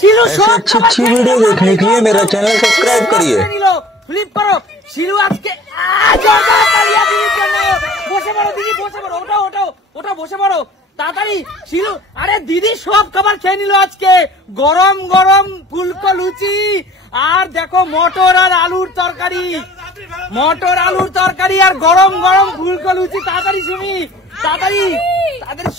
শিলু সব अच्छी वीडियो देखने के लिए मेरा चैनल सब्सक्राइब करिए। ফ্লিপ করো শিলু আজকে বসে পড়ো দিদি, বসে পড়ো, ওটাও ওটাও ওটা বসে পড়ো তাড়াতাড়ি শিলু। আরে দিদি সব খাবার খেয়ে নিল আজকে, গরম গরম ফুলকো লুচি আর দেখো মটর আর আলুর তরকারি, মটর আলুর তরকারি আর গরম গরম ফুলকো লুচি। তাড়াতাড়ি শুনি, তাড়াতাড়ি তাড়াতাড়ি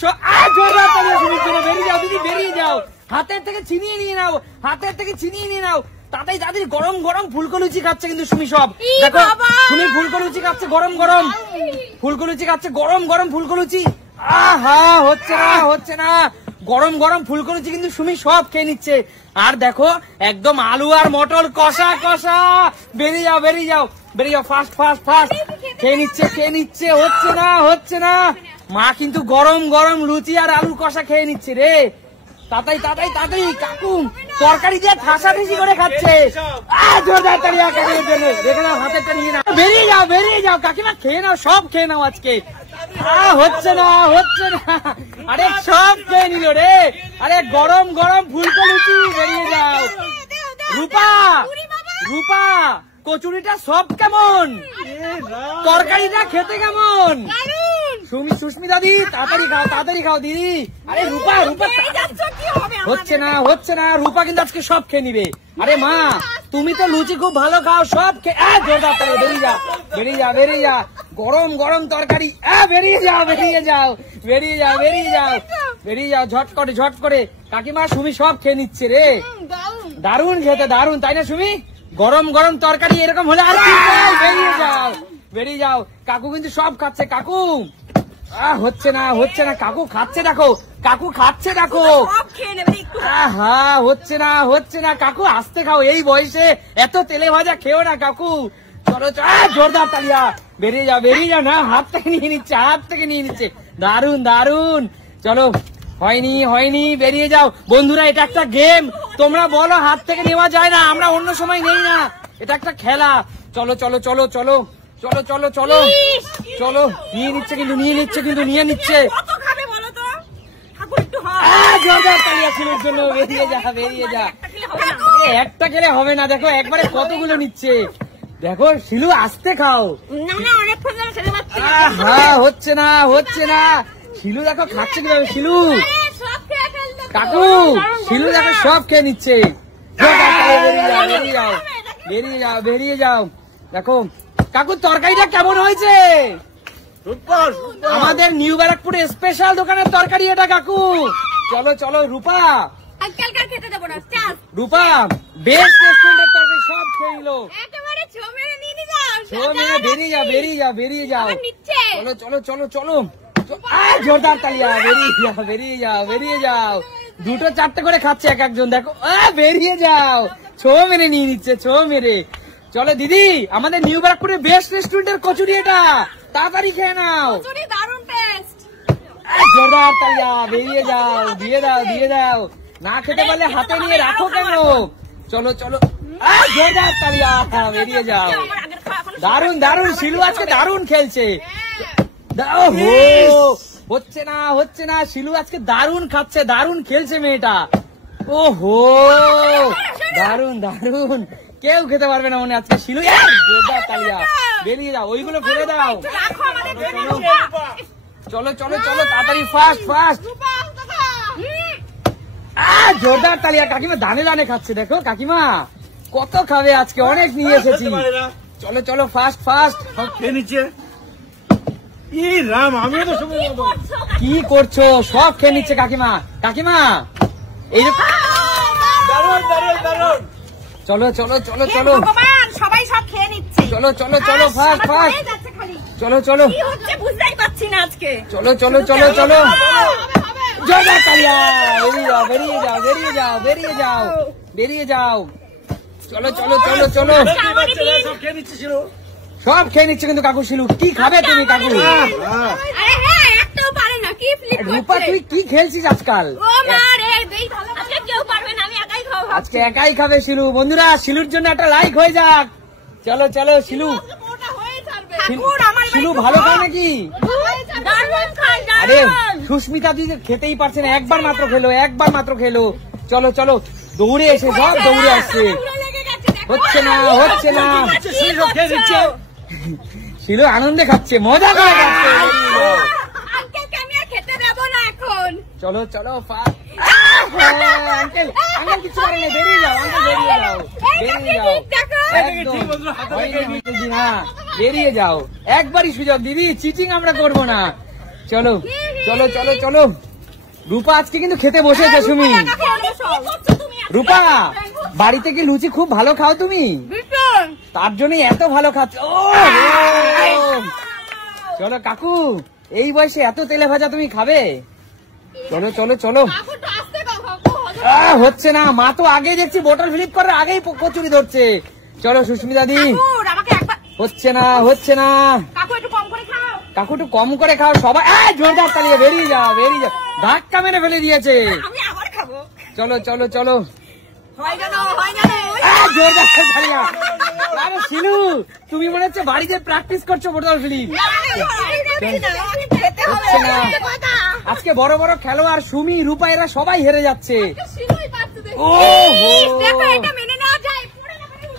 শুনির জন্য বেরিয়ে যাও দিদি, বেরিয়ে যাও, হাতের থেকে ছিনিয়ে নিয়ে নাও, হাতের থেকে ছিনিয়ে নিয়ে নাও তাড়াতাড়ি তাড়াতাড়ি। গরম গরম ফুলকো লুচি খাচ্ছে কিন্তু সুমি, সব দেখো সুমি ফুলকো লুচি খাচ্ছে, গরম গরম ফুলকো লুচি খাচ্ছে, গরম গরম ফুলকো লুচি। আহা হচ্ছে না হচ্ছে না, গরম গরম ফুলকো লুচি কিন্তু সুমি সব খেয়ে নিচ্ছে। আর দেখো একদম আলু আর মটর কষা কষা, বেরিয়ে যাও বেরিয়ে যাও বেরিয়ে যাও, ফাস্ট ফাস্ট ফাস্ট খেয়ে নিচ্ছে খেয়ে নিচ্ছে। হচ্ছে না হচ্ছে না, মা কিন্তু গরম গরম লুচি আর আলুর কষা খেয়ে নিচ্ছে রে। তাড়াতাড়ি তাড়াতাড়ি তাড়াতাড়ি কাকু তরকারি দিয়ে ঠাসাঠাসি করে খাচ্ছে। হাতেরটা নিয়ে নাও, বেরিয়ে যাও বেরিয়ে যাও কাকিমা, খেয়ে নাও সব খেয়ে নাও আজকে। হচ্ছে না হচ্ছে না, আরে সব খেয়ে নিল রে। আরে গরম গরম ফুলকো লুচি, বেরিয়ে যাও। রূপা রূপা কচুরিটা সব কেমন, তরকারিটা খেতে কেমন? সুস্মিতা দি তাড়াতাড়ি খাও তাড়াতাড়ি খাও দিদি। আরে রূপা রূপা হচ্ছে না হচ্ছে না, রূপা কিন্তু আজকে সব খেয়ে নিবে। আরে মা তুমি তো লুচি খুব ভালো খাও, সব জোরদার তাহলে বেরিয়ে যা বেরিয়ে যা বেরিয়ে যা, গরম গরম তরকারি, বেরিয়ে যাও বেরিয়ে যাও বেরিয়ে যাও বেরিয়ে যাও বেরিয়ে যাও, ঝট করে ঝট করে। কাকিমা সুমি সব খেয়ে নিচ্ছে রে, দারুণ খেতে দারুণ, তাই না সুমি? গরম গরম তরকারি এরকম হলে আর বেরিয়ে যাও বেরিয়ে যাও। কাকু কিন্তু সব খাচ্ছে, কাকু হচ্ছে না হচ্ছে না, কাকু খাচ্ছে দেখো, কাকু খাচ্ছে দেখো। হ্যাঁ হচ্ছে না হচ্ছে না, কাকু আস্তে খাও, এই বয়সে এত তেলে ভাজা খেও না কাকু। চলো জোরদার তালিয়া, বেরিয়ে যাও বেরিয়ে যাও। না হাত থেকে নিয়ে নিচ্ছে, হাত থেকে নিয়ে নিচ্ছে, দারুন দারুন। চলো হয়নি হয়নি, বেরিয়ে যাও। বন্ধুরা এটা একটা গেম, তোমরা বলো হাত থেকে নেওয়া যায় না, আমরা অন্য সময় নেই না, এটা একটা খেলা। চলো চলো চলো চলো চলো চলো চলো চলো, নিয়ে নিচ্ছে কিন্তু নিয়ে নিচ্ছে কিন্তু নিয়ে নিচ্ছে। জন্য বেরিয়ে যা বেরিয়ে যা, একটা খেলে হবে না, দেখো একবারে কতগুলো নিচ্ছে দেখো। শিলু আস্তে খাও, হ্যাঁ হচ্ছে না হচ্ছে না। শিলু দেখো খাচ্ছে কিভাবে, শিলু কাকু শিলু দেখো সব খেয়ে নিচ্ছে। বেরিয়ে যাও বেরিয়ে যাও বেরিয়ে যাও। দেখো কাকু তরকারিটা কেমন হয়েছে? আমাদের নিউ ব্যারাকপুরে স্পেশাল দোকানের তরকারি এটা কাকু। চলো চলো রূপা, রূপা বেস্ট রেস্টুরেন্টের তরকারি সব খেয়ে নিল। বেরিয়ে যাও বেরিয়ে যাও বেরিয়ে যাও, চলো চলো চলো চলো, জোরদার তালিয়া, বেরিয়ে যাও বেরিয়ে যাও বেরিয়ে যাও। দুটো চারটে করে খাচ্ছে এক একজন, দেখো বেরিয়ে যাও, ছো মেরে নিয়ে নিচ্ছে ছো মেরে। চলো দিদি আমাদের নিউ ব্যারাকপুরের বেস্ট রেস্টুরেন্টের কচুরি এটা, তাড়াতাড়ি খেয়ে নাও। জোরদার তালিয়া, বেরিয়ে যাও, দিয়ে দাও দিয়ে দাও, না খেতে পারলে হাতে নিয়ে রাখো কেন? চলো চলো জোরদার তালিয়া, বেরিয়ে যাও। দারুন দারুন, শিলু আজকে দারুন খেলছে। হচ্ছে না হচ্ছে না, শিলু আজকে দারুন খাচ্ছে দারুন খেলছে মেয়েটা। ওহো দারুন দারুন, কেউ খেতে পারবে না মনে আজকে শিলু। জোরদার তালিয়া, বেরিয়ে যাও, ওইগুলো ফেলে দাও। চলো চলো চলো তাড়াতাড়ি, ফাস্ট ফাস্ট। জোরদার তালিয়া, কাকিমা দানে দানে খাচ্ছে দেখো, কাকিমা কত খাবে আজকে, অনেক নিয়ে এসেছি। চলো চলো ফাস্ট ফাস্ট, খেয়ে নিচ্ছে। আমিও তো কি করছো, সব খেয়ে নিচ্ছে কাকিমা। কাকিমা এই চলো চলো চলো চলো, সবাই সব খেয়ে নিচ্ছে, চলো চলো চলো ফাস্ট ফাস্ট, চলো চলো বুঝতেই পারছি না আজকে। চলো চলো চলো চলো, জোরদার তালিয়া, বেরিয়ে যাও বেরিয়ে যাও বেরিয়ে যাও বেরিয়ে যাও বেরিয়ে যাও। চলো চলো চলো চলো, সব খেয়ে নিচ্ছে ছিল, সব খেয়ে নিচ্ছে কিন্তু কাকু। শিলু কি খাবে তুমি কাকু? রূপা তুই কি খেলছিস আজকাল? আজকে একাই খাবে শিলু। বন্ধুরা শিলুর জন্য একটা লাইক হয়ে যাক। চলো চলো শিলু, শিলু ভালো খায় নাকি? আরে সুস্মিতা দিদি খেতেই পারছে না, একবার মাত্র খেলো একবার মাত্র খেলো। চলো চলো দৌড়ে এসে সব দৌড়ে আসছে। হচ্ছে না হচ্ছে না, সব খেয়ে নিচ্ছে। শিলু আনন্দে খাচ্ছে, মজা করে খাচ্ছে। আঙ্কেলকে আমি আর খেতে দেবো না এখন। চলো চলো আঙ্কেল আঙ্কেল কিছু করেনি, বেরিয়ে যাও আঙ্কেল, বেরিয়ে যাও বেরিয়ে যাও একদম। হ্যাঁ বেরিয়ে যাও, একবারই সুযোগ দিদি, চিটিং আমরা করবো না। চলো চলো চলো চলো, রূপা আজকে কিন্তু খেতে বসেছে। সুমি, রূপা বাড়িতে কি লুচি খুব ভালো খাও তুমি? তার জন্য এত ভালো খাচ্ছ। ও চলো কাকু, এই বয়সে এত তেলে ভাজা তুমি খাবে? চলো চলো চলো। হচ্ছে না, মা তো আগে দেখছি বোতল ফ্লিপ করার আগেই কচুরি ধরছে। চলো সুস্মিতা দি, হচ্ছে না হচ্ছে না। কাকু একটু কম করে খাও। সবাই জোরদার তালিয়ে বেরিয়ে যাও বেরিয়ে যাও, ধাক্কা মেরে ফেলে দিয়েছে। চলো চলো চলো, জোরদার তালিয়া। আরে শিলু, তুমি মনে হচ্ছে বাড়িতে প্র্যাকটিস করছো বোতল ফ্লিপ। হচ্ছে না, আজকে বড় বড় খেলোয়াড় সুমি, রূপা এরা সবাই হেরে যাচ্ছে।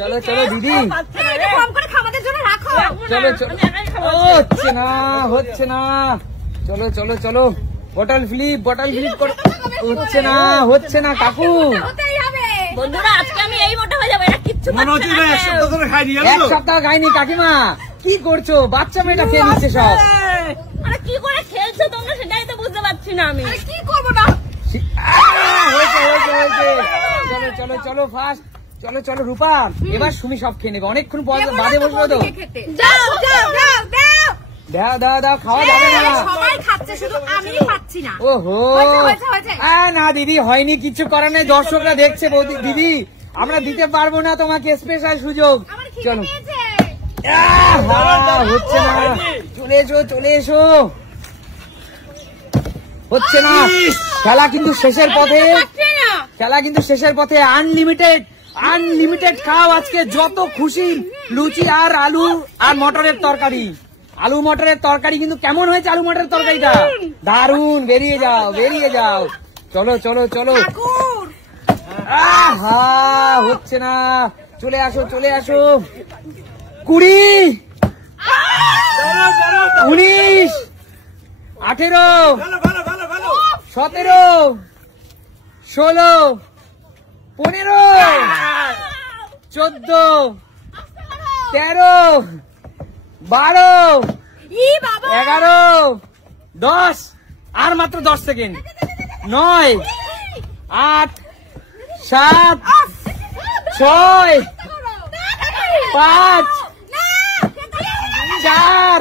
চলো চলো দিদি, চলো চলো। হচ্ছে না হচ্ছে না, চলো চলো চলো, বোতল ফ্লিপ করো। হচ্ছে না হচ্ছে না কাকু। বন্ধুরা আজকে আমি এই মোটা হয়ে যাবো, এটা কিচ্ছু মনে হচ্ছে না, এক সপ্তাহ ধরে খাইনি। এক সপ্তাহ খাইনি। কাকিমা কি করছো? বাচ্চা মেয়েটা খেয়ে নিচ্ছে সব। আরে কি করে খেলছো তোমরা সেটাই তো বুঝতে পারছি না আমি। কি করবো না, হয়েছে হয়েছে হয়েছে। চলো চলো চলো ফাস্ট, চলো চলো রূপা, এবার সুমি সব খেয়ে নেবে, অনেকক্ষণ বাদে বসবো তো। যাও যাও যাও দাও দাও দাও দাও, খাওয়া যাবে না। সবাই খাচ্ছে, শুধু আমি খাচ্ছি না। ওহো না দিদি, হয়নি, কিছু করার নেই, দর্শকরা দেখছে। দিদি আমরা দিতে পারবো না তোমাকে স্পেশাল সুযোগ। চলো, হচ্ছে না, চলে এসো চলে এসো। হচ্ছে না, খেলা কিন্তু শেষের পথে, খেলা কিন্তু শেষের পথে। আনলিমিটেড খাও আজকে, যত খুশি। লুচি আর আলু আর মটরের তরকারি, আলু মটরের তরকারি কিন্তু কেমন হয়েছে? আলু মটরের তরকারিটা দারুন। বেরিয়ে যাও বেরিয়ে যাও, চলো চলো চলো। হচ্ছে না, চলে আসো চলে আসো। 20, 19, 18, 17, 16, 15, 14, 13, 12, 11, 10, আর মাত্র 10 সেকেন্ড। 9, 8, 7, 6, 5, 4,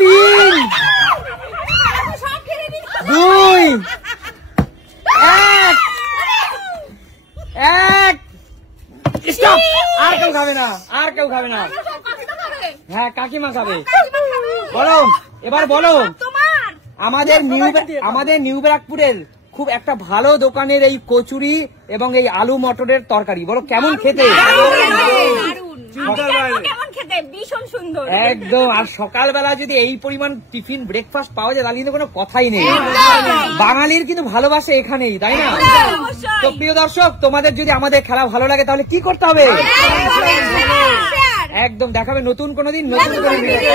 3, 2, 1। স্টপ, আর কেউ খাবে না, আর কেউ খাবে না। হ্যাঁ কাকিমা খাবে। বলো এবার বলো, আমাদের নিউ ব্যারাকপুরের খুব একটা ভালো দোকানের এই কচুরি এবং এই আলু মটরের তরকারি, বলো কেমন খেতে? ভীষণ সুন্দর একদম। আর সকালবেলা যদি এই পরিমাণ টিফিন ব্রেকফাস্ট পাওয়া যায় তাহলে কিন্তু কোনো কথাই নেই। বাঙালির কিন্তু ভালোবাসা এখানেই, তাই না? তো প্রিয় দর্শক, তোমাদের যদি আমাদের খেলা ভালো লাগে তাহলে কি করতে হবে? একদম, দেখাবে নতুন কোনো দিন নতুন কোনো ভিডিও।